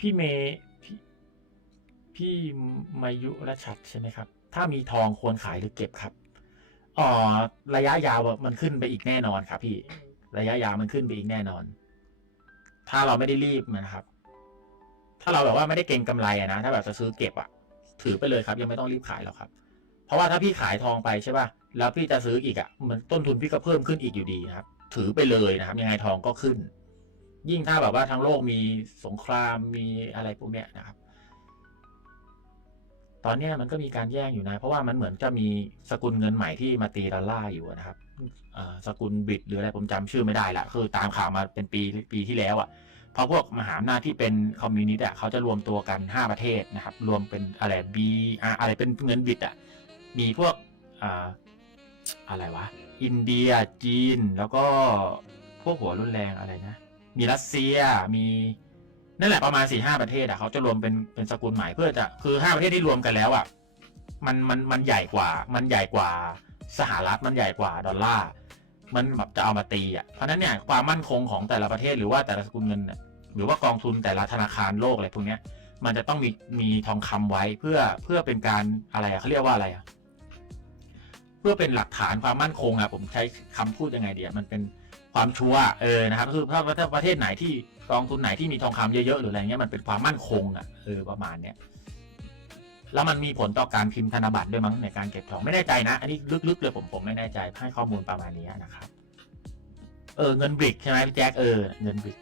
พี่เมย์พี่พี่มายุรชัดใช่ไหมครับ ถ้ามีทองควรขายหรือเก็บครับอ๋อระยะยาวมันขึ้นไปอีกแน่นอนครับ พี่ ระยะยาวมันขึ้นไปอีกแน่นอน ถ้าเราไม่ได้รีบนะครับ ถ้าเราแบบว่าไม่ได้เก็งกำไรนะถ้าแบบจะซื้อเก็บอะถือไปเลยครับ ยังไม่ต้องรีบขายหรอกครับ เพราะว่าถ้าพี่ขายทองไปใช่ป่ะแล้วพี่จะซื้ออีกอะมันต้นทุนพี่ก็เพิ่มขึ้นอีกอยู่ดีครับ ถือไปเลยนะครับ ยังไงทองก็ขึ้น ยิ่งถ้าแบบว่าทั้งโลกมีสงครามมีอะไรพวกเนี้ยนะครับ ตอนนี้มันก็มีการแย่งอยู่นะ เพราะว่ามันเหมือนจะมีสกุลเงินใหม่ที่มาตีดอลลาร์อยู่นะครับสกุลบิตหรืออะไรผมจำชื่อไม่ได้ละคือตามข่าวมาเป็นปีปีที่แล้วอะ่ะเพราะพวกมหาอำนาจที่เป็นคอมมิวนิสต์อะเขาจะรวมตัวกัน 5 ประเทศนะครับ รวมเป็นอะไรบีอะไรเป็นเงินบิตอะมีพวกอ่าอะไรวะ อินเดียจีนแล้วก็พวกหัวรุนแรงอะไรนะ มีรัสเซียมีนั่นแหละประมาณสี่ห้าประเทศอะเขาจะรวมเป็นเป็นสกุลใหม่เพื่อจะคือห้าประเทศที่รวมกันแล้วอะมันมันมันใหญ่กว่า มันใหญ่กว่าสหรัฐมันใหญ่กว่าดอลลาร์มันแบบจะเอามาตีอะเพราะนั้นเนี่ยความมั่นคงของแต่ละประเทศหรือว่าแต่ละสกุลเงินหรือว่ากองทุนแต่ละธนาคารโลกอะไรพวกเนี้ยมันจะต้องมีมีทองคำไว้เพื่อเพื่อเป็นการอะไรอะเขาเรียกว่าอะไรอะเพื่อเป็นหลักฐานความมั่นคงอะผมใช้คำพูดยังไงเดีอะมันเป็น ความชัวเออนะครับคือถ้าถ้าประเทศไหนที่กองทุนไหนที่มีทองคำเยอะๆหรืออะไรเงี้ยมันเป็นความมั่นคงอะเออประมาณเนี้ยแล้วมันมีผลต่อการพิมพ์ธนบัตรด้วยมั้งในการเก็บทองไม่แน่ใจนะ อันนี้ลึกๆเลยผมผมไม่แน่ใจให้ข้อมูลประมาณนี้นะครับ เออเงินบริกใช่ไหมพี่แจ็คเออเงินบริก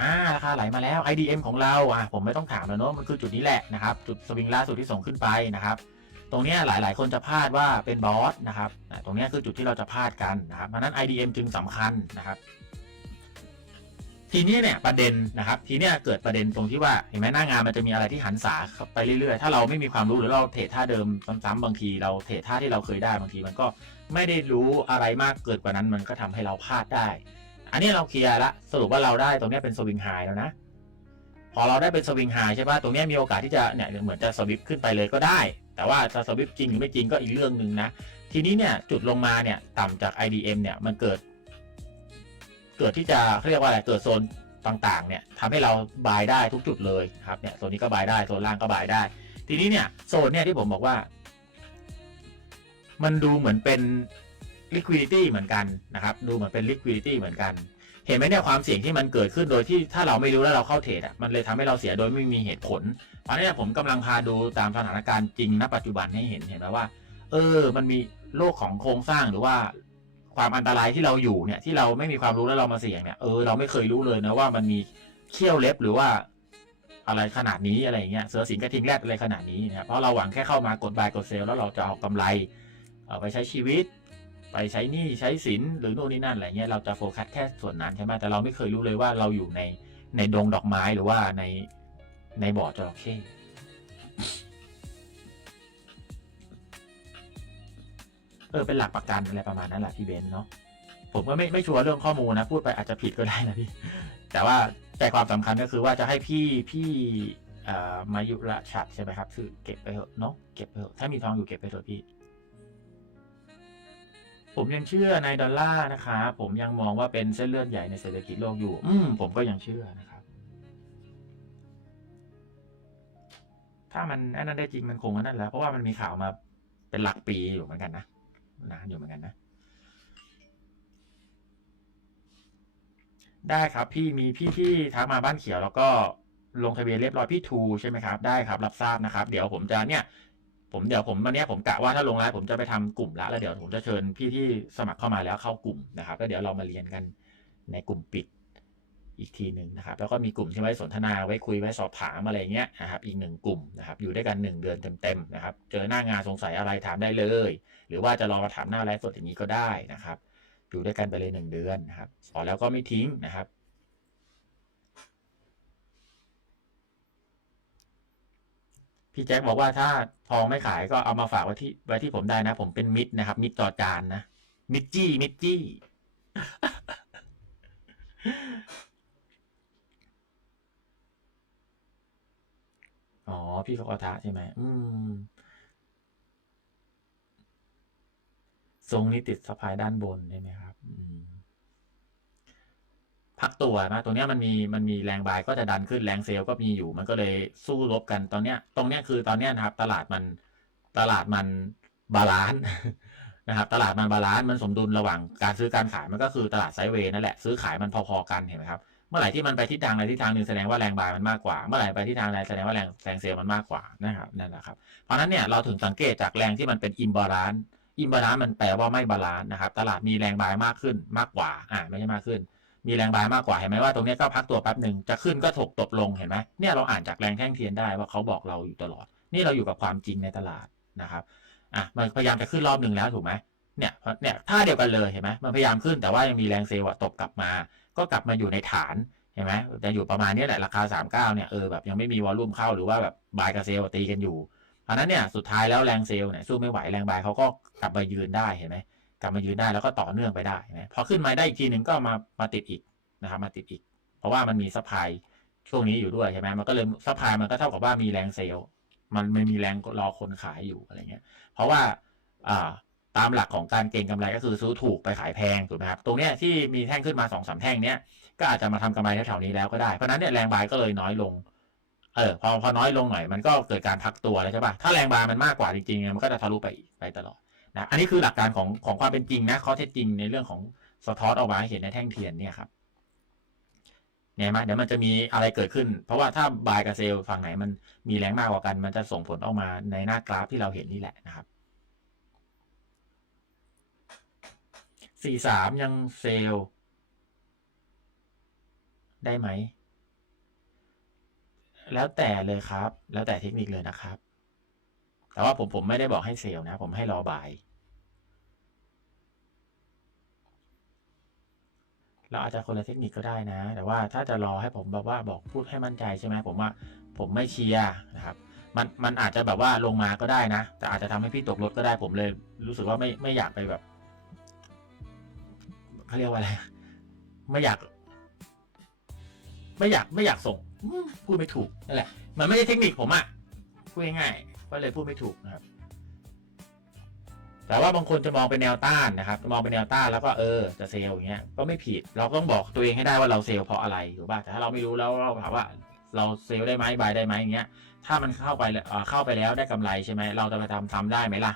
อ่าราคาไหลมาแล้ว IDM ของเราอะผมไม่ต้องถามแล้วเนอะมันคือจุดนี้แหละนะครับจุดสวิงล่าสุดที่ส่งขึ้นไปนะครับตรงนี้หลาย ๆ คนจะพลาดว่าเป็นบอสนะครับตรงนี้คือจุดที่เราจะพลาดกันนะครับเพราะนั้น IDM จึงสำคัญนะครับ ทีนี้เนี่ยประเด็นนะครับ ทีนี้เกิดประเด็นตรงที่ว่าเห็นไหมหน้างานมันจะมีอะไรที่หันษาไปเรื่อย ๆ ถ้าเราไม่มีความรู้หรือเราเทรดท่าเดิมซ้ำๆบางที เราเทรดท่าที่เราเคยได้บางที มันก็ไม่ได้รู้อะไรมากเกินกว่านั้น มันก็ทำให้เราพลาดได้ อันนี้เราเคลียร์ละสรุปว่าเราได้ตรงนี้เป็นสวิงไฮแล้วนะ พอเราได้เป็นสวิงไฮใช่ป่ะตรงนี้มีโอกาสที่จะเนี่ยเหมือนจะสวิปขึ้นไปเลยก็ได้ แต่ว่าจะสวิปจริงหรือไม่จริงก็อีกเรื่องหนึ่งนะ ทีนี้เนี่ยจุดลงมาเนี่ยต่ำจาก IDM เนี่ยมันเกิด เกิดที่จะเรียกว่าอะไรเกิดโซนต่างๆเนี่ยทำให้เราบายได้ทุกจุดเลยครับเนี่ยโซนนี้ก็บายได้โซนล่างก็บายได้ ทีนี้เนี่ยโซนเนี่ยที่ผมบอกว่า มันดูเหมือนเป็น liquidity เหมือนกันนะครับ ดูเหมือนเป็น liquidity เหมือนกัน เห็นไหมเนี่ยความเสี่ยงที่มันเกิดขึ้นโดยที่ถ้าเราไม่รู้แล้วเราเข้าเทรดอะมันเลยทำให้เราเสียโดยไม่มีเหตุผล เพราะนี้ผมกำลังพาดูตามสถานการณ์จริงณปัจจุบันให้เห็นเห็นไหมว่า เออ มันมีโลกของโครงสร้างหรือว่าความอันตรายที่เราอยู่เนี่ยที่เราไม่มีความรู้แล้วเรามาเสี่ยงเนี่ยเออเราไม่เคยรู้เลยนะว่ามันมีเขี้ยวเล็บหรือว่าอะไรขนาดนี้อะไรเงี้ยเสือสิงกระทิงแรดอะไรขนาดนี้นะครับเพราะเราหวังแค่เข้ามากดบายกดเซลแล้วเราจะเอากำไรเอาไปใช้ชีวิต ไปใช้หนี้ใช้สินหรือโน่นนี่นั่นอะไรเงี้ยเราจะโฟกัสแค่ส่วนนั้นใช่ไหมแต่เราไม่เคยรู้เลยว่าเราอยู่ในในดงดอกไม้หรือว่าในในบ่อจระเข้เออเป็นหลักประกันอะไรประมาณนั้นแหละพี่เบนเนาะผมก็ไม่ไม่ชัวร์เรื่องข้อมูลนะ พูดไปอาจจะผิดก็ได้นะพี่แต่ว่าใจความสำคัญก็คือว่าจะให้พี่พี่เอ่อมายุระชัดใช่ไหมครับคือเก็บไปเถอะเนาะเก็บไปเถอะถ้ามีทองอยู่เก็บไปเถอะพี่ ผมยังเชื่อในดอลลาร์นะครับ ผมยังมองว่าเป็นเส้นเลือดใหญ่ในเศรษฐกิจโลกอยู่ อืมผมก็ยังเชื่อนะครับ ถ้ามันอันนั้นได้จริงมันคงอันนั้นแล้วเพราะว่ามันมีข่าวมาเป็นหลักปีอยู่เหมือนกันนะนานอยู่เหมือนกันนะ ได้ครับพี่มีพี่ที่ทักมาบ้านเขียวแล้วก็ลงทะเบียนเรียบร้อยพี่ทูใช่ไหมครับ ได้ครับ รับทราบนะครับ เดี๋ยวผมจะเนี่ย ผมเดี๋ยวผมวันเนี้ยผมกะว่าถ้าลงไลฟ์ผมจะไปทำกลุ่มละแล้วเดี๋ยวผมจะเชิญพี่ที่สมัครเข้ามาแล้วเข้ากลุ่มนะครับแล้วเดี๋ยวเรามาเรียนกันในกลุ่มปิดอีกทีหนึ่งนะครับ แล้วก็มีกลุ่มที่ไว้สนทนาไว้คุยไว้สอบถามอะไรเงี้ยนะครับอีกหนึ่งกลุ่มนะครับ อยู่ด้วยกันหนึ่งเดือนเต็มๆนะครับ เจอหน้างานสงสัยอะไรถามได้เลย หรือว่าจะรอมาถามหน้าไลฟ์สดอย่างนี้ก็ได้นะครับ อยู่ด้วยกันไปเลยหนึ่งเดือนนะครับสอนแล้วก็ไม่ทิ้งนะครับ พี่แจ็คบอกว่าถ้าทองไม่ขายก็เอามาฝากไว้ที่ไว้ที่ผมได้นะ ผมเป็นมิดนะครับ มิดจอจานนะมิดจี้มิดจี้อ๋อ พี่เขากระทะใช่ไหม อืม ทรงนี้ติดสะพายด้านบนใช่ไหมครับ อืม พักตัวนะตัวเนี้ยมันมีมันมีแรงบายก็จะดันขึ้นแรงเซลล์ก็มีอยู่มันก็เลยสู้รบกันตอนเนี้ยตรงเนี้ยคือตอนเนี้ยนะครับตลาดมันตลาดมันบาลานซ์นะครับตลาดมันบาลานซ์มันสมดุลระหว่างการซื้อการขายมันก็คือตลาดไซด์เวย์นั่นแหละซื้อขายมันพอๆกันเห็นไหมครับเมื่อไหร่ที่มันไปทิศทางใดทิศทางหนึ่งแสดงว่าแรงบายมันมากกว่า เมื่อไหร่ไปทิศทางใดแสดงว่าแรงแรงเซลล์มันมากกว่านะครับนั่นแหละครับเพราะฉะนั้นเนี่ยเราถึงสังเกตจากแรงที่มันเป็นอิมบาลานซ์อิมบาลานซ์มันแปลว่าไม่บาลานซ์นะครับตลาดมีแรงบายมากขึ้นมากกว่าอ่าไม่ใช่มากขึ้น มีแรงบายมากกว่าเห็นไหมว่าตรงนี้ก็พักตัวแป๊บหนึ่งจะขึ้นก็ถกตบลงเห็นไหมเนี่ยเราอ่านจากแรงแท่งเทียนได้ว่าเขาบอกเราอยู่ตลอด นี่เราอยู่กับความจริงในตลาดนะครับอะมันพยายามจะขึ้นรอบหนึ่งแล้วถูกไหมเนี่ยเนี่ยท่าเดียวกันเลยเห็นไหมมันพยายามขึ้นแต่ว่ายังมีแรงเซลล์ตบกลับมา ก็กลับมาอยู่ในฐานเห็นไหมจะอยู่ประมาณนี้แหละราคา 39เนี่ยเออแบบยังไม่มีวอลลุ่มเข้าหรือว่าแบบบายกับเซลล์ตีกันอยู่เพราะนั้นเนี่ยสุดท้ายแล้วแรงเซลล์เนี่ยสู้ไม่ไหวแรงบายเขาก็กลับมายืนได้เห็นไหม กลับมายืนได้แล้วก็ต่อเนื่องไปได้นไหมพอขึ้นมาได้อีกทีหนึ่งก็มามาติดอีกนะครับมาติดอีก เพราะว่ามันมีซัพพลายช่วงนี้อยู่ด้วยใช่ไหมมันก็เลยซัพพลายมันก็เท่ากับว่ามีแรงเซลล์มันไม่มีแรงรอคนขายอยู่อะไรเงี้ย เพราะว่าอ่าตามหลักของการเก็งกำไรก็คือซื้อถูกไปขายแพงถูกไหมครับตรงเนี้ยที่มีแท่งขึ้นมาสองสามแท่งเนี้ยก็อาจจะมาทำกำไรแถวๆนี้แล้วก็ได้เพราะนั้นเนี่ยแรงบายก็เลยน้อยลงเออพอพอน้อยลงหน่อยมันก็เกิดการพักตัวแล้วใช่ป่ะถ้าแรงบายมันมากกว่าจริงๆมันก็จะทะลุไปไปตลอด นะอันนี้คือหลักการของของความเป็นจริงนะข้อเท็จจริงในเรื่องของสะท้อนออกมาให้เห็นในแท่งเทียนเนี่ยครับเนี่ยมาเดี๋ยวมันจะมีอะไรเกิดขึ้น เพราะว่าถ้าบายกับเซลล์ฝั่งไหนมันมีแรงมากกว่ากัน มันจะส่งผลออกมาในหน้ากราฟที่เราเห็นนี่แหละนะครับสี่สามยังเซลล์ได้ไหม แล้วแต่เลยครับ แล้วแต่เทคนิคเลยนะครับ แต่ว่าผมผมไม่ได้บอกให้เซลล์นะ ผมให้รอบ่าย เราอาจจะคนละเทคนิคก็ได้นะ แต่ว่าถ้าจะรอให้ผมแบบว่าบอกพูดให้มั่นใจใช่ไหมผมว่าผมไม่เชียร์นะครับ มันมันอาจจะแบบว่าลงมาก็ได้นะ แต่อาจจะทำให้พี่ตกรถก็ได้ผมเลย รู้สึกว่าไม่ไม่อยากไปแบบเขาเรียกว่าอะไรไม่อยาก ไม่อยากไม่อยากส่งพูดไม่ถูกนั่นแหละ มันไม่ใช่เทคนิคผมอะพูดง่ายๆ ก็เลยพูดไม่ถูกนะครับ แต่ว่าบางคนจะมองเป็นแนวต้านนะครับ มองเป็นแนวต้านแล้วก็เออจะเซลล์อย่างเงี้ย ก็ไม่ผิด เราต้องบอกตัวเองให้ได้ว่าเราเซลล์เพราะอะไรถูกป่ะแต่ถ้าเราไม่รู้แล้วเราถามว่าเราเซลล์ได้ไหมบายได้ไหมอย่างเงี้ย ถ้ามันเข้าไปแล้วเข้าไปแล้วได้กำไรใช่ไหมเราจะไปทำซ้ำได้ไหมล่ะ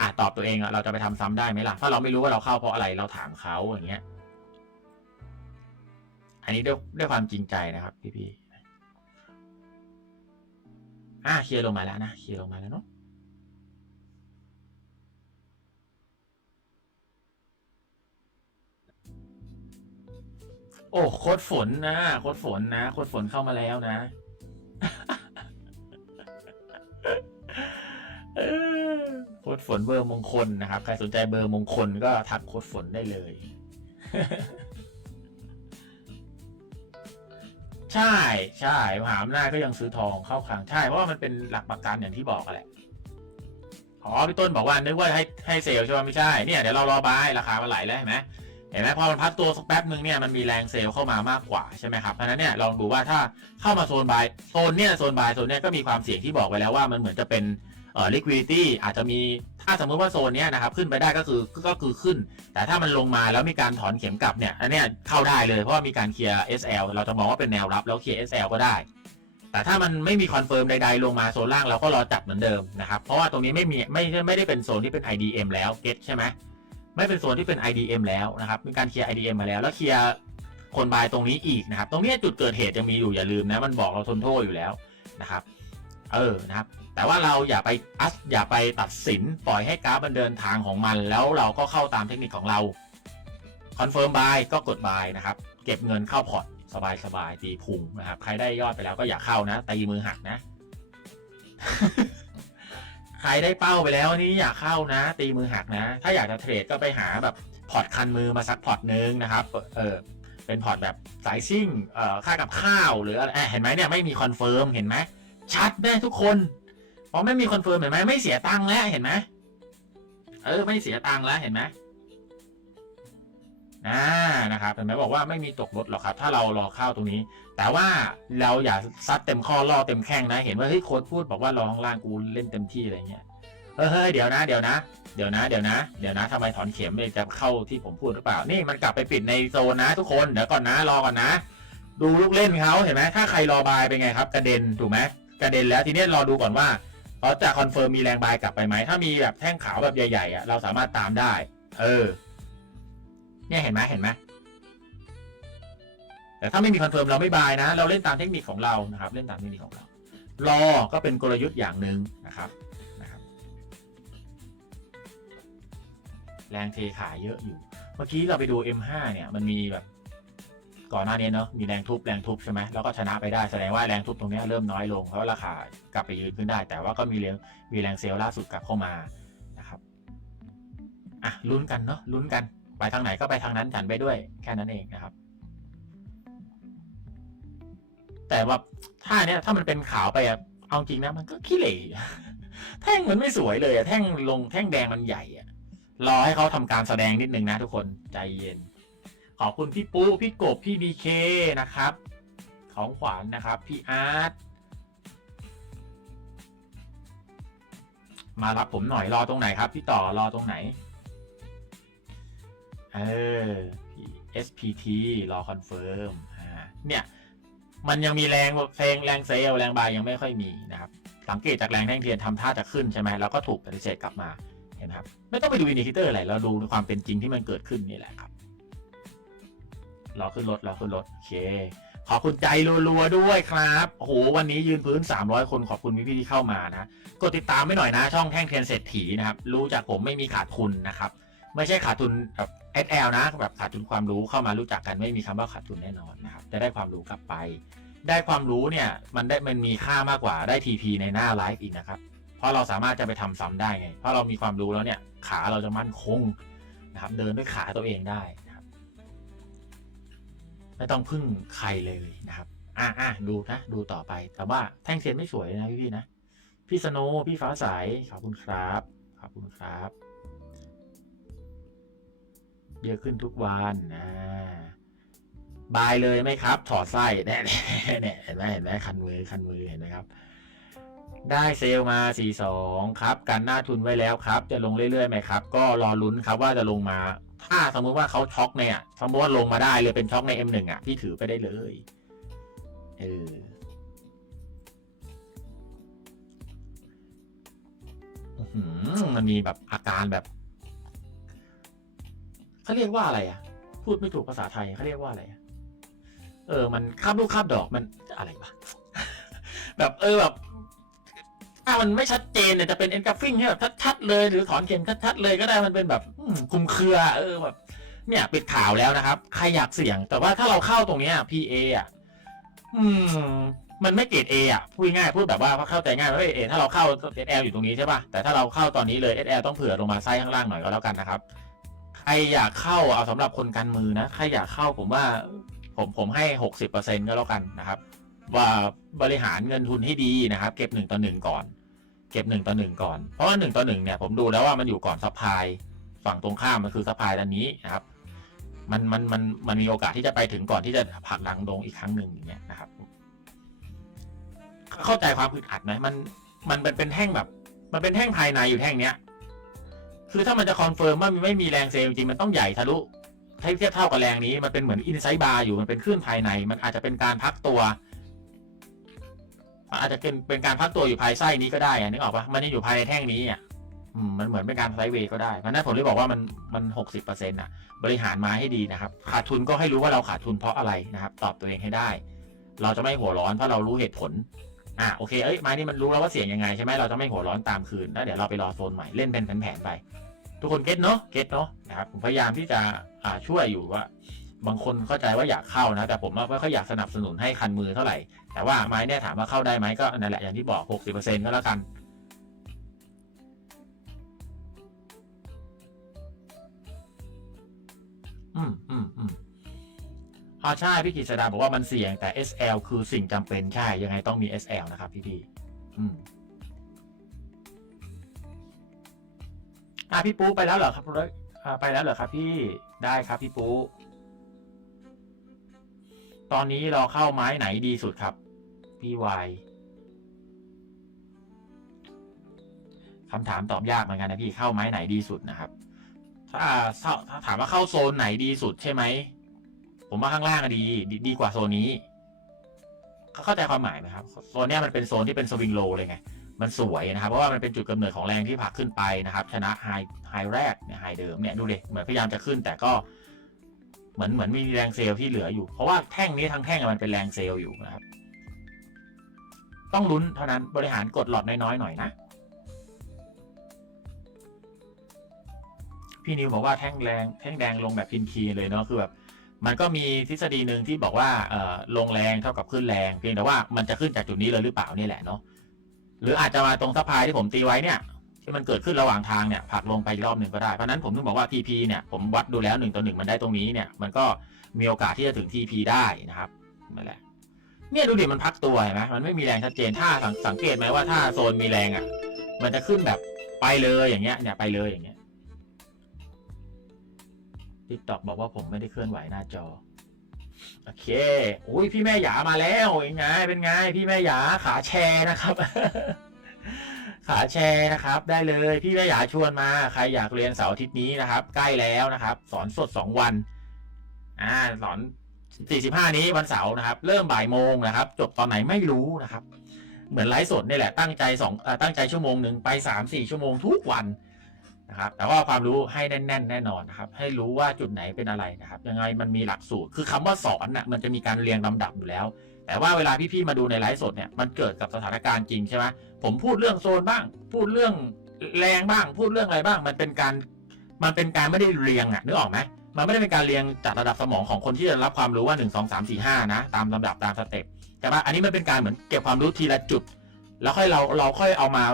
อะตอบตัวเองอะเราจะไปทำซ้ำได้ไหมล่ะ ถ้าเราไม่รู้ว่าเราเข้าเพราะอะไรเราถามเขาอย่างเงี้ย อันนี้ด้วยด้วยความจริงใจนะครับ พี่ๆ อะเคลียร์ลงมาแล้วนะเคลียร์ลงมาแล้วเนาะโอ้โคตรฝนนะโคตรฝนนะโคตรฝนเข้ามาแล้วนะโคตรฝนเบอร์มงคลนะครับ ใครสนใจเบอร์มงคลก็ทักโคตรฝนได้เลย ใช่ใช่มหาอำนาจก็ยังซื้อทองเข้าคลังใช่เพราะว่ามันเป็นหลักประกันอย่างที่บอกกันแหละอ๋อพี่ต้นบอกว่านึกว่าให้ให้เซลล์ใช่ไหมไม่ใช่เนี่ยเดี๋ยวเรารอบายราคามันไหลแล้วเห็นไหมเห็นไหมพอมันพักตัวสักแป๊บหนึ่งเนี่ยมันมีแรงเซลล์เข้ามามากกว่าใช่ไหมครับเพราะฉะนั้นเนี่ยลองดูว่าถ้าเข้ามาโซนบายโซนเนี่ยโซนบายโซนเนี่ยก็มีความเสี่ยงที่บอกไว้แล้วว่ามันเหมือนจะเป็น เอ่อ liquidity อาจจะมีถ้าสมมติว่าโซนเนี้ยนะครับขึ้นไปได้ก็คือก็คือขึ้น แต่ถ้ามันลงมาแล้วมีการถอนเข็มกลับเนี่ยอันเนี้ยเข้าได้เลยเพราะว่ามีการเคลียร์ SL เราจะมองว่าเป็นแนวรับแล้วเคลียร์ SL ก็ได้ แต่ถ้ามันไม่มีคอนเฟิร์มใดๆลงมาโซนล่างเราก็รอจับเหมือนเดิมนะครับเพราะว่าตรงนี้ไม่มีไม่ไม่ได้เป็นโซนที่เป็น IDM แล้วเก็ตใช่ไหมไม่เป็นโซนที่เป็น IDM แล้วนะครับมีการเคลียร์ IDM มาแล้วแล้วเคลียร์คนบายตรงนี้อีกนะครับ ตรงนี้จุดเกิดเหตุยังมีอยู่อย่าลืมนะ มันบอกเราทนโทษอยู่แล้วนะครับ เออนะครับ แต่ว่าเราอย่าไปอัสอย่าไปตัดสินปล่อยให้กราฟมันเดินทางของมัน แล้วเราก็เข้าตามเทคนิคของเราคอนเฟิร์มบายก็กดบายนะครับ เก็บเงินเข้าพอร์ตสบายสบายตีพุงนะครับ ใครได้ยอดไปแล้วก็อย่าเข้านะตีมือหักนะ ใครได้เป้าไปแล้วนี่อย่าเข้านะ ตีมือหักนะ ถ้าอยากจะเทรดก็ไปหาแบบพอร์ตคันมือมาสักพอร์ตนึงนะครับ เออเป็นพอร์ตแบบสายซิ่งเอ่อค่ากับข้าวหรืออะไรเอ้ยเห็นไหมเนี่ยไม่มีคอนเฟิร์มเห็นไหมชัดแน่ทุกคน พอไม่มีคอนเฟิร์มเห็นไหมไม่เสียตังค์แล้วเห็นไหมเออไม่เสียตังค์แล้วเห็นไหมอ่านะครับเห็นไหมบอกว่าไม่มีตกรถหรอกครับ ถ้าเรารอเข้าตรงนี้ แต่ว่าเราอย่าซัดเต็มข้อล่อเต็มแข้งนะ เห็นว่าเฮ้ยโค้ดพูดบอกว่ารอข้างล่างกูเล่นเต็มที่อะไรเงี้ยเฮ้ยเฮ้ยเดี๋ยวนะเดี๋ยวนะเดี๋ยวนะเดี๋ยวนะเดี๋ยวนะทำไมถอนเข็มจะเข้าที่ผมพูดหรือเปล่า นี่มันกลับไปปิดในโซนนะ ทุกคนเดี๋ยวก่อนนะรอก่อนนะ ดูลูกเล่นเขาเห็นไหมถ้าใครรอบายเป็นไงครับ กระเด็นถูกไหมกระเด็นแล้วทีนี้รอดูก่อนว่า เขาจะคอนเฟิร์มมีแรงบายกลับไปไหม ถ้ามีแบบแท่งขาวแบบใหญ่ๆอะเราสามารถตามได้ เออ เนี่ยเห็นไหมเห็นไหมแต่ถ้าไม่มีคอนเฟิร์มเราไม่บายนะ เราเล่นตามเทคนิคของเรานะครับ เล่นตามเทคนิคของเรา รอก็เป็นกลยุทธ์อย่างหนึ่งนะครับนะครับ แรงเทขายเยอะอยู่ เมื่อกี้เราไปดู M5 เนี่ยมันมีแบบ ก่อนหน้านี้เนอะมีแรงทุบแรงทุบใช่ไหมแล้วก็ชนะไปได้แสดงว่าแรงทุบตรงนี้เริ่มน้อยลงเพราะราคากลับไปยืนขึ้นได้ แต่ว่าก็มีแรงมีแรงเซลล์ล่าสุดกลับเข้ามานะครับอะลุ้นกันเนาะลุ้นกันไปทางไหนก็ไปทางนั้นฉันไปด้วยแค่นั้นเองนะครับ แต่ว่าถ้าเนี้ยถ้ามันเป็นขาวไปอะเอาจริงนะมันก็ขี้เหร่แท่งมันไม่สวยเลยอะแท่งลงแท่งแดงมันใหญ่อะรอให้เขาทำการแสดงนิดนึงนะทุกคนใจเย็น ขอบคุณพี่ปูพี่กบพี่บีเคนะครับ ของขวัญนะครับ พี่อาร์ตมารับผมหน่อยรอตรงไหนครับ พี่ต่อรอตรงไหน เออ SPT รอคอนเฟิร์มอ่าเนี่ย มันยังมีแรงแรงแรงเซลแรงบายยังไม่ค่อยมีนะครับ สังเกตจากแรงแท่งเทียนทำท่าจะขึ้นใช่ไหมแล้วก็ถูกปฏิเสธกลับมาเห็นไหมครับ ไม่ต้องไปดูอินดิเคเตอร์อะไรเราดูความเป็นจริงที่มันเกิดขึ้นนี่แหละครับ รอขึ้นรถรอขึ้นรถโอเค ขอบคุณใจรัวๆด้วยครับโอ้โหวันนี้ยืนพื้น 300 คนขอบคุณพี่ๆที่เข้ามานะกดติดตามไม่หน่อยนะ ช่องแท่งเทียนเศรษฐีนะครับ รู้จากผมไม่มีขาดทุนนะครับ ไม่ใช่ขาดทุนแบบ SL นะแบบขาดทุนความรู้เข้ามารู้จักกันไม่มีคำว่าขาดทุนแน่นอนนะครับจะได้ความรู้กลับไป ได้ความรู้เนี่ยมันได้มันมีค่ามากกว่าได้ TP ในหน้าไลฟ์อีกนะครับเพราะเราสามารถจะไปทำซ้ำได้ไงเพราะเรามีความรู้แล้วเนี่ยขาเราจะมั่นคงนะครับเดินด้วยขาตัวเองได้ ไม่ต้องพึ่งใครเลยนะครับ อะอะดูนะ ดูต่อไป แต่ว่าแท่งเทียนไม่สวยนะพี่ๆนะ พี่สโนพี่ฟ้าใสขอบคุณครับ ขอบคุณครับ เยอะขึ้นทุกวันนะบายเลยไหมครับ ถอดไส้แน่ๆเนี่ยเห็นไหมเห็นไหมคันมือคันมือเห็นไหมครับ ได้เซลมา42ครับ กันหน้าทุนไว้แล้วครับ จะลงเรื่อยๆไหมครับ ก็รอลุ้นครับว่าจะลงมา ถ้าสมมติว่าเขาช็อกเนี่ยสมมติว่าลงมาได้เลยเป็นช็อกใน M1 อะพี่ถือไปได้เลยเออมันมีแบบอาการแบบเขาเรียกว่าอะไรอะ พูดไม่ถูกภาษาไทยเขาเรียกว่าอะไรอะเออ มันคาบลูกคาบดอกมันอะไรวะแบบเออแบบ ถ้ามันไม่ชัดเจนเนี่ยจะเป็นเอ็นกราฟิงที่แบบชัดๆเลย หรือถอนเข็มชัดๆเลยก็ได้มันเป็นแบบคุมเครือเออแบบเนี่ยปิดข่าวแล้วนะครับ ใครอยากเสี่ยง แต่ว่าถ้าเราเข้าตรงเนี้ย PA อะอืม มันไม่เกรด A อะพูดง่ายพูดแบบว่าเข้าใจง่ายว่าเอถ้าเราเข้า SL อยู่ตรงนี้ใช่ป่ะแต่ถ้าเราเข้าตอนนี้เลย SL ต้องเผื่อลงมาไส้ข้างล่างหน่อยก็แล้วกันนะครับใครอยากเข้าเอาสำหรับคนกันมือนะใครอยากเข้าผมว่าผมผมให้หกสิบเปอร์เซ็นต์ก็แล้วกันนะครับ ว่าบริหารเงินทุนให้ดีนะครับ เก็บหนึ่งต่อหนึ่งก่อน เก็บหนึ่งต่อหนึ่งก่อน เพราะว่าหนึ่งต่อหนึ่งเนี่ยผมดูแล้วว่ามันอยู่ก่อนซัพพลายฝั่งตรงข้ามมันคือซัพพลายอันนี้นะครับมันมันมันมันมีโอกาสที่จะไปถึงก่อนที่จะผลักดังลงอีกครั้งหนึ่งอย่างเงี้ยนะครับ เข้าใจความอึดอัดไหมมันมันเป็นเป็นแท่งแบบ มันเป็นแท่งภายในอยู่แท่งเนี้ย คือถ้ามันจะคอนเฟิร์มว่ามันไม่มีแรงเซลล์จริงมันต้องใหญ่ทะลุเทียบเท่ากับแรงนี้มันเป็นเหมือนอินไซด์บาร์อยู่มันเป็นคลื่นภายใน มันอาจจะเป็นการพักตัว อาจจะเป็นการพักตัวอยู่ภายไส้นี้ก็ได้นึกออกปะมันยังอยู่ภายในแท่งนี้อะมันเหมือนเป็นการไซด์เวย์ก็ได้เพราะฉะนั้นผมเลยบอกว่ามันมันหกสิบเปอร์เซ็นต์อะ บริหารมาให้ดีนะครับ ขาดทุนก็ให้รู้ว่าเราขาดทุนเพราะอะไรนะครับ ตอบตัวเองให้ได้ เราจะไม่หัวร้อนเพราะเรารู้เหตุผล อะโอเค เอ้ยไม้นี่มันรู้แล้วว่าเสียงยังไงใช่ไหมเราจะไม่หัวร้อนตามคืน แล้วเดี๋ยวเราไปรอโซนใหม่เล่นเป็นแผนๆไป ทุกคนเก็ตเนาะ เก็ตเนาะนะครับ ผมพยายามที่จะอ่าช่วยอยู่ว่า บางคนเข้าใจว่าอยากเข้านะ แต่ผมว่าไม่ค่อยอยากสนับสนุนให้คันมือเท่าไหร่ แต่ว่าไม้เนี่ยถามว่าเข้าได้ไหมก็นั่นแหละอย่างที่บอก 60%ก็แล้วกันอืมอืมอืมอ่าใช่พี่กิษดาบอกว่ามันเสี่ยงแต่ SL คือสิ่งจำเป็นใช่ยังไงต้องมี SL นะครับพี่พี่อืมอะพี่ปูไปแล้วเหรอครับรถอ่าไปแล้วเหรอครับพี่ได้ครับพี่ปู ตอนนี้เราเข้าไม้ไหนดีสุดครับพี่วายคำถามตอบยากเหมือนกันนะพี่เข้าไม้ไหนดีสุดนะครับ ถ้าถ้าถามว่าเข้าโซนไหนดีสุดใช่ไหม ผมว่าข้างล่างดีดีดีกว่าโซนนี้เขาเข้าใจความหมายไหมครับ โซนนี้มันเป็นโซนที่เป็นสวิงโลเลยไง มันสวยนะครับ เพราะว่ามันเป็นจุดกำเนิดของแรงที่ผลักขึ้นไปนะครับ ชนะไฮไฮแรกเนี่ยไฮเดิมเนี่ยดูเลยเหมือนพยายามจะขึ้นแต่ก็ เหมือนเหมือนมีแรงเซลล์ที่เหลืออยู่ เพราะว่าแท่งนี้ทั้งแท่งมันเป็นแรงเซลล์อยู่นะครับ ต้องลุ้นเท่านั้นบริหารกดหลอดน้อยๆหน่อยนะ พี่นิวบอกว่าแท่งแรงแท่งแดงลงแบบพินคีเลยเนาะคือแบบมันก็มีทฤษฎีหนึ่งที่บอกว่าเอ่อลงแรงเท่ากับขึ้นแรงเพียงแต่ว่ามันจะขึ้นจากจุดนี้เลยหรือเปล่านี่แหละเนาะหรืออาจจะมาตรงสะพายที่ผมตีไว้เนี่ย ที่มันเกิดขึ้นระหว่างทางเนี่ยผักลงไปอีกรอบหนึ่งก็ได้ เพราะนั้นผมถึงบอกว่า TP เนี่ยผมวัดดูแล้วหนึ่งต่อหนึ่งมันได้ตรงนี้เนี่ยมันก็มีโอกาสที่จะถึง TP ได้นะครับนั่นแหละเนี่ยดูดิมันพักตัวเห็นไหมมันไม่มีแรงชัดเจนถ้าสังสังเกตไหมว่าถ้าโซนมีแรงอะ มันจะขึ้นแบบไปเลยอย่างเงี้ยเนี่ยไปเลยอย่างเงี้ยติ๊กต็อกบอกว่าผมไม่ได้เคลื่อนไหวหน้าจอโอเค อุ้ยพี่แม่หยามาแล้วยังไง เป็นไง พี่แม่หยาขาแชร์นะครับ ขาแชร์นะครับได้เลยพี่แม่หยาชวนมาใครอยากเรียนเสาร์อาทิตย์นี้นะครับ ใกล้แล้วนะครับ สอนสดสองวันอ่าสอน 45 นี้วันเสาร์นะครับ เริ่มบ่ายโมงนะครับ จบตอนไหนไม่รู้นะครับ เหมือนไลฟ์สดนี่แหละตั้งใจสองตั้งใจชั่วโมงหนึ่งไป 3-4 ชั่วโมงทุกวันนะครับแต่ว่าความรู้ให้แน่น ๆ แน่นอนนะครับ ให้รู้ว่าจุดไหนเป็นอะไรนะครับ ยังไงมันมีหลักสูตร คือคำว่าสอนน่ะมันจะมีการเรียงลำดับอยู่แล้ว แต่ว่าเวลาพี่ๆมาดูในไลฟ์สดเนี่ยมันเกิดกับสถานการณ์จริงใช่ไหมผมพูดเรื่องโซนบ้าง พูดเรื่องแรงบ้าง พูดเรื่องอะไรบ้าง มันเป็นการมันเป็นการไม่ได้เรียงอะนึกออกไหมมันไม่ได้เป็นการเรียงจากระดับสมองของคนที่จะรับความรู้ว่า1 2 3 4 5นะตามลำดับตามสเต็ปใช่ปะอันนี้มันเป็นการเหมือนเก็บความรู้ทีละจุด แล้วค่อยเราเราค่อยเอามา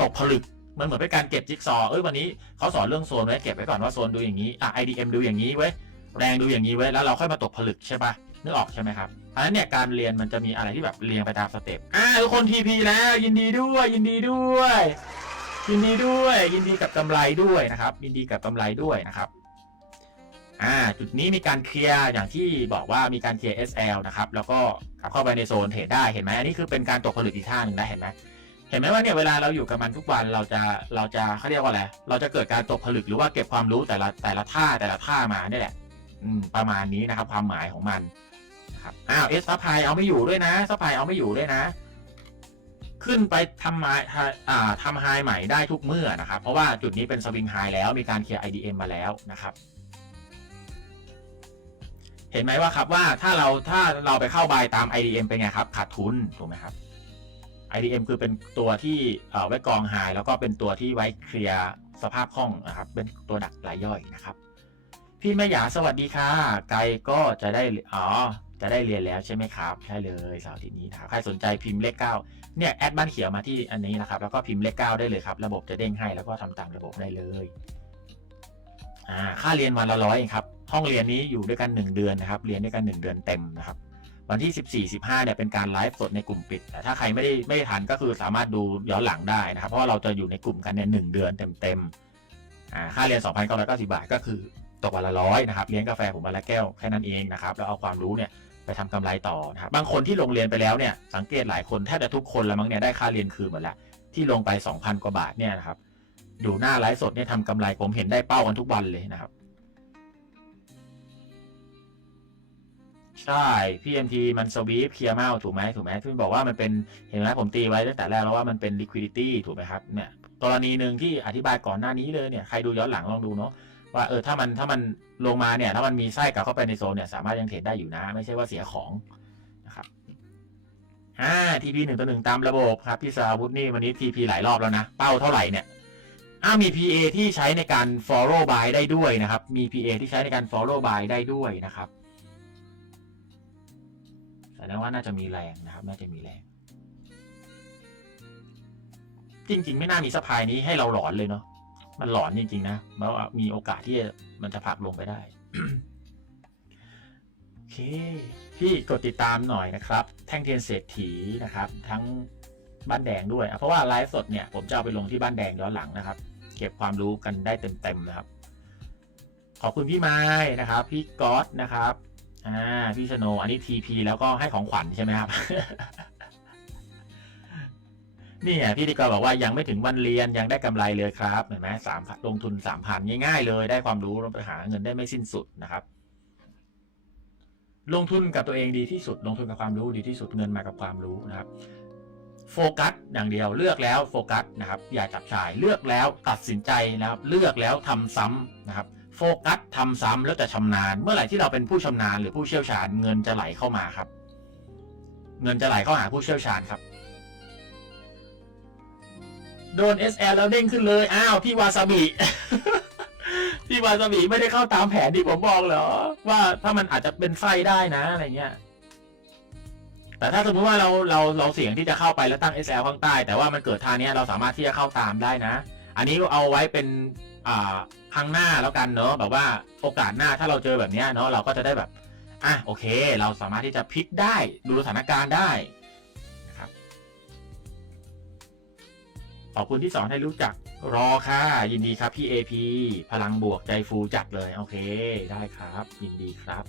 ตกผลึกมันเหมือนเป็นการเก็บจิ๊กซอว์เอ้ยวันนี้เขาสอนเรื่องโซนไว้เก็บไว้ก่อนว่าโซนดูอย่างนี้อะ IDM ดูอย่างนี้ไว้แรงดูอย่างนี้ไว้แล้วเราค่อยมาตกผลึกใช่ปะ นึกออกใช่ไหมครับอันนั้นเนี่ยการเรียนมันจะมีอะไรที่แบบเรียงไปตามสเต็ปอ่าทุกคนทีพีแล้วยินดีด้วยยินดีด้วย ยินดีด้วย ยินดีกับกำไรด้วยนะครับ ยินดีกับกำไรด้วยนะครับอ่าจุดนี้มีการเคลียร์อย่างที่บอกว่ามีการเคลียร์ SL นะครับแล้วก็กลับเข้าไปในโซนเทรดได้เห็นไหมอันนี้คือเป็นการตกผลึกอีกท่าหนึ่งนะเห็นไหมเห็นไหมว่าเนี่ยเวลาเราอยู่กับมันทุกวันเราจะเราจะเขาเรียกว่าอะไรเราจะเกิดการตกผลึกหรือว่าเก็บความรู้แต่ละแต่ละท่าแต่ละท่ามาเนี่ยแหละอืมประมาณนี้นะครับความหมายของมัน นะครับอ้าวเอสซัพพายเอาไม่อยู่ด้วยนะซัพพายเอาไม่อยู่ด้วยนะ ขึ้นไปทำไมอ่าทำไฮใหม่ได้ทุกเมื่อนะครับ เพราะว่าจุดนี้เป็นสวิงไฮแล้วมีการเคลียร์ IDM มาแล้วนะครับ เห็นไหมว่าครับว่าถ้าเราถ้าเราไปเข้าบายตาม IDM เป็นไงครับ ขาดทุนถูกไหมครับ IDM คือเป็นตัวที่ไว้กองไฮแล้วก็เป็นตัวที่ไว้เคลียร์สภาพคล่องนะครับ เป็นตัวดักรายย่อยนะครับ พี่แม่หยาสวัสดีค่ะ ไกลก็จะได้ อ๋อ จะได้เรียนแล้วใช่ไหมครับใช่เลยเสาร์ทิตย์นี้นะครับใครสนใจพิมพ์เลขเก้าเนี่ยแอดบ้านเขียวมาที่อันนี้นะครับ แล้วก็พิมพ์เลขเก้าได้เลยครับ ระบบจะเด้งให้แล้วก็ทำตามระบบได้เลยอ่าค่าเรียนวันละร้อยเองครับ ห้องเรียนนี้อยู่ด้วยกัน 1 เดือนนะครับ เรียนด้วยกัน 1 เดือนเต็มนะครับ วันที่ 14 15เนี่ยเป็นการไลฟ์สดในกลุ่มปิดแต่ถ้าใครไม่ได้ไม่ได้ทันก็คือสามารถดูย้อนหลังได้นะครับ เพราะเราจะอยู่ในกลุ่มกันเนี่ยหเดือนเต็มๆอ่าค่าเรียน 2,990 บาทก็คือตกวันละร้อยนะครับเลี้ยงกาแฟผมวันละแก้วแค่นั้นเองนะครับแล้วเอาความรู้เนี่ย ทำกำไรต่อนะครับบางคนที่ลงเรียนไปแล้วเนี่ยสังเกตหลายคนแทบจะทุกคนแล้วมั้งเนี่ยได้ค่าเรียนคืนหมดแล้วที่ลงไป 2,000 กว่าบาทเนี่ยนะครับอยู่หน้าไลฟ์สดเนี่ยทำกำไรผมเห็นได้เป้ากันทุกวันเลยนะครับ ใช่ PMT มันสวีปเคลียร์เมาถูกไหมถูกไหมที่บอกว่ามันเป็นเห็นไหมผมตีไว้ตั้งแต่แรกแล้วว่ามันเป็น liquidity ถูกไหมครับเนี่ยกรณีหนึ่งที่อธิบายก่อนหน้านี้เลยเนี่ยใครดูย้อนหลังลองดูเนาะ ว่าเออถ้ามันถ้ามันลงมาเนี่ยถ้ามันมีไส้กลับเข้าไปในโซนเนี่ยสามารถยังเทรดได้อยู่นะ ไม่ใช่ว่าเสียของนะครับอ่า TP หนึ่งต่อหนึ่งตามระบบครับพี่สาวุธนี่วันนี้ TP หลายรอบแล้วนะ เป้าเท่าไหร่เนี่ยอ้ามี PA ที่ใช้ในการ follow buy ได้ด้วยนะครับ มี PA ที่ใช้ในการ follow buy ได้ด้วยนะครับแสดงว่าน่าจะมีแรงนะครับ น่าจะมีแรง จริง ๆ ไม่น่ามีสะพายนี้ให้เราหลอนเลยเนาะ มันหลอนจริงๆนะเพราะว่ามีโอกาสที่มันจะผลักลงไปได้โอเค พี่กดติดตามหน่อยนะครับ แท่งเทียนเศรษฐีนะครับ ทั้งบ้านแดงด้วย เพราะว่าไลฟ์สดเนี่ยผมจะเอาไปลงที่บ้านแดงย้อนหลังนะครับ เก็บความรู้กันได้เต็มๆนะครับ ขอบคุณพี่ไม้นะครับ พี่ก๊อตนะครับอ่าพี่สโนวอันนี้ TP แล้วก็ให้ของขวัญใช่ไหมครับ นี่ไงพี่ดิกรบอกว่ายังไม่ถึงวันเรียนยังได้กำไรเลยครับเห็นไหมสามลงทุนสามพันง่ายๆ เลยได้ความรู้ไปหาเงินได้ไม่สิ้นสุดนะครับ ลงทุนกับตัวเองดีที่สุด ลงทุนกับความรู้ดีที่สุดเงินมากับความรู้นะครับ โฟกัสอย่างเดียวเลือกแล้วโฟกัสนะครับ อย่าจับฉายเลือกแล้วตัดสินใจนะครับ เลือกแล้วทำซ้ำนะครับโฟกัสทำซ้ำแล้วจะชำนาญ เมื่อไหร่ที่เราเป็นผู้ชำนาญหรือผู้เชี่ยวชาญ เงินจะไหลเข้ามาครับ เงินจะไหลเข้าหาผู้เชี่ยวชาญครับ โดน SL แล้วเด้งขึ้นเลย อ้าว พี่วาซาบิ พี่วาซาบิไม่ได้เข้าตามแผนที่ผมบอกเหรอ ว่าถ้ามันอาจจะเป็นไส้ได้นะอะไรเงี้ย แต่ถ้าสมมติว่าเราเราเราเสี่ยงที่จะเข้าไปแล้วตั้ง SL ข้างใต้ แต่ว่ามันเกิดทางนี้ยเราสามารถที่จะเข้าตามได้นะ อันนี้เอาไว้เป็นอ่าครั้งหน้าแล้วกันเนอะแบบว่าโอกาสหน้าถ้าเราเจอแบบเนี้ยเนอะเราก็จะได้แบบอะโอเค เราสามารถที่จะพลิกได้ดูสถานการณ์ได้ ขอบคุณที่สอนให้รู้จักรอค่ะยินดีครับพี่ AP พลังบวกใจฟูจัดเลย โอเค ได้ครับ ยินดีครับ